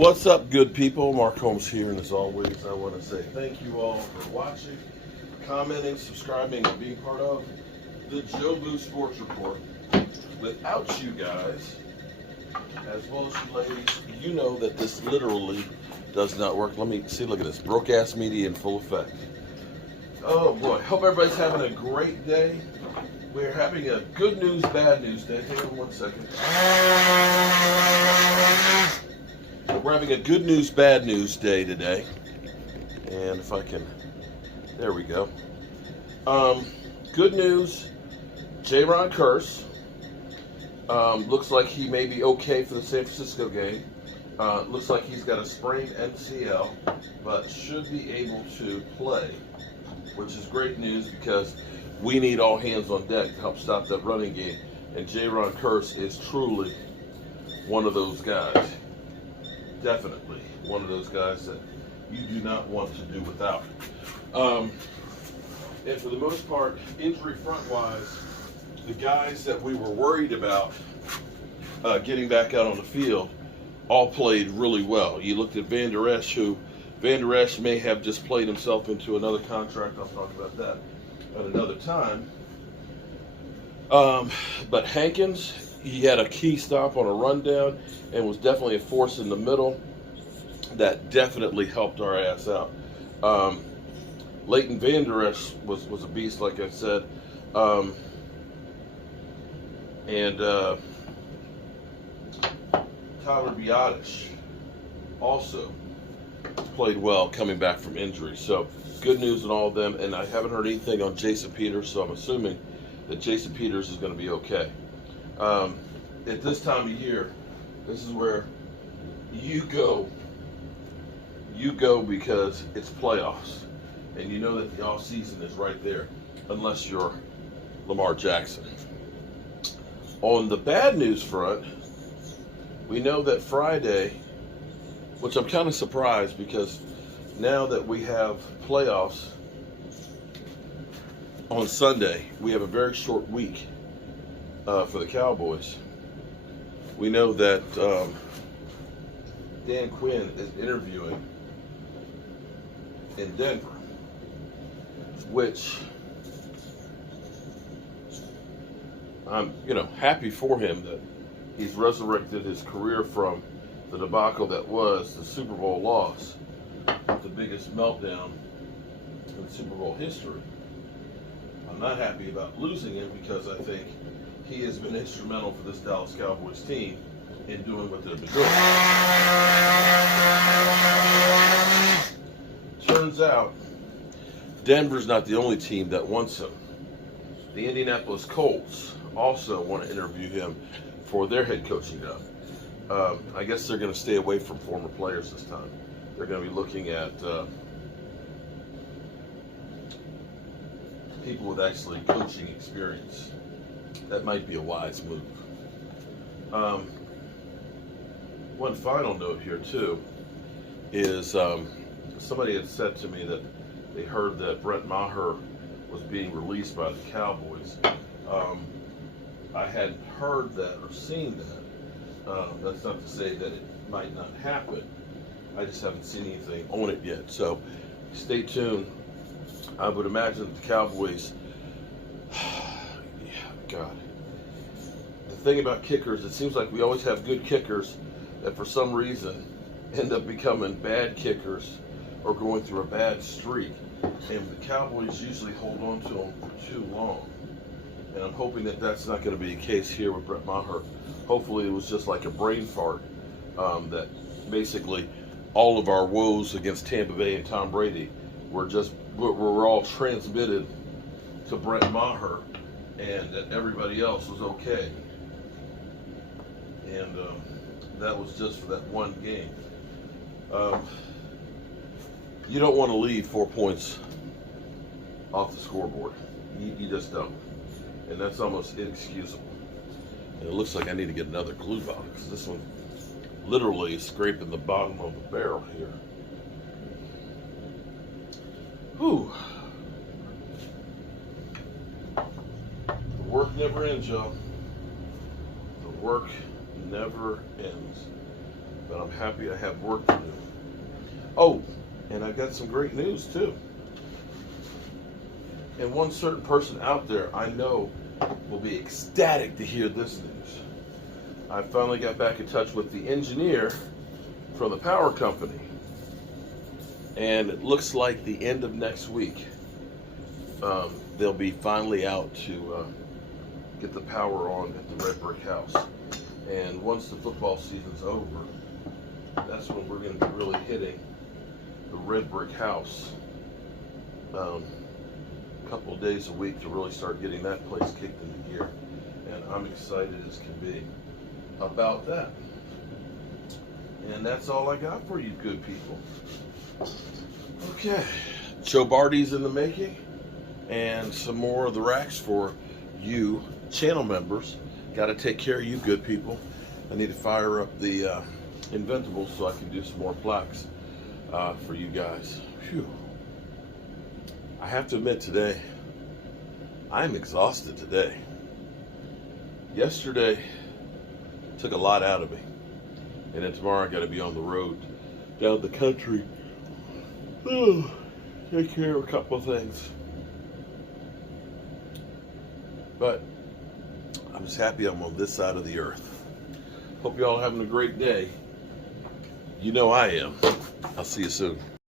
What's up, good people? Mark Holmes here, and as always, I want to say thank you all for watching, commenting, subscribing, and being part of the Joe Boo Sports Report. Without you guys, as well as you ladies, you know that this literally does not work. Let me see, look at this. Broadcast media in full effect. Oh boy, hope everybody's having a great day. We're having a good news, bad news day. Hang on 1 second. We're having a good news, bad news day today. And if I can, there we go. Good news, J-Ron Curse. Looks like he may be okay for the San Francisco game. Looks like he's got a sprained MCL, but should be able to play, which is great news because we need all hands on deck to help stop that running game. And J-Ron Curse is truly one of those guys. Definitely one of those guys that you do not want to do without. And for the most part, injury front-wise, the guys that we were worried about getting back out on the field all played really well. You looked at Van Der Esch, who Van Der Esch may have just played himself into another contract. I'll talk about that at another time. But Hankins, he had a key stop on a rundown and was definitely a force in the middle. That definitely helped our ass out. Leighton Van Der Esch was a beast, like I said. And Tyler Biadasz also played well coming back from injury. So good news on all of them. And I haven't heard anything on Jason Peters, so I'm assuming that Jason Peters is going to be okay. At this time of year, this is where you go because it's playoffs. And you know that the off season is right there, unless you're Lamar Jackson. On the bad news front, we know that Friday, which I'm kind of surprised because now that we have playoffs on Sunday, we have a very short week for the Cowboys. We know that Dan Quinn is interviewing in Denver, which I'm, happy for him that he's resurrected his career from the debacle that was the Super Bowl loss, the biggest meltdown in Super Bowl history. I'm not happy about losing him because I think he has been instrumental for this Dallas Cowboys team in doing what they've been doing. Turns out, Denver's not the only team that wants him. The Indianapolis Colts also want to interview him for their head coaching job. I guess they're going to stay away from former players this time. They're going to be looking at people with actually coaching experience. That might be a wise move. One final note here, too, is somebody had said to me that they heard that Brett Maher was being released by the Cowboys. I hadn't heard that or seen that. That's not to say that it might not happen. I just haven't seen anything on it yet. So stay tuned. I would imagine that the Cowboys, God. The thing about kickers, it seems like we always have good kickers that for some reason end up becoming bad kickers or going through a bad streak. And the Cowboys usually hold on to them for too long. And I'm hoping that that's not going to be the case here with Brett Maher. Hopefully it was just like a brain fart that basically all of our woes against Tampa Bay and Tom Brady were all transmitted to Brett Maher and that everybody else was okay. And that was just for that one game. You don't want to leave 4 points off the scoreboard. You just don't. And that's almost inexcusable. And it looks like I need to get another glue bottle because this one literally is scraping the bottom of the barrel here. Whew. The work never ends, y'all. The work never ends. but I'm happy I have work to do. Oh, and I've got some great news too. And one certain person out there I know will be ecstatic to hear this news. I finally got back in touch with the engineer from the power company. And it looks like the end of next week, they'll be finally out to get the power on at the Red Brick House. And once the football season's over, that's when we're going to be really hitting the Red Brick House a couple of days a week to really start getting that place kicked into gear. And I'm excited as can be about that. And that's all I got for you good people. Okay, Joe Barty's in the making, and some more of the racks for you channel members. Got to take care of you good people. I need to fire up the Inventables so I can do some more plaques for you guys. Phew. I have to admit today, I'm exhausted today. Yesterday took a lot out of me, and then tomorrow I got to be on the road down the country. Take care of a couple of things. But I'm just happy I'm on this side of the earth. Hope you all are having a great day. You know I am. I'll see you soon.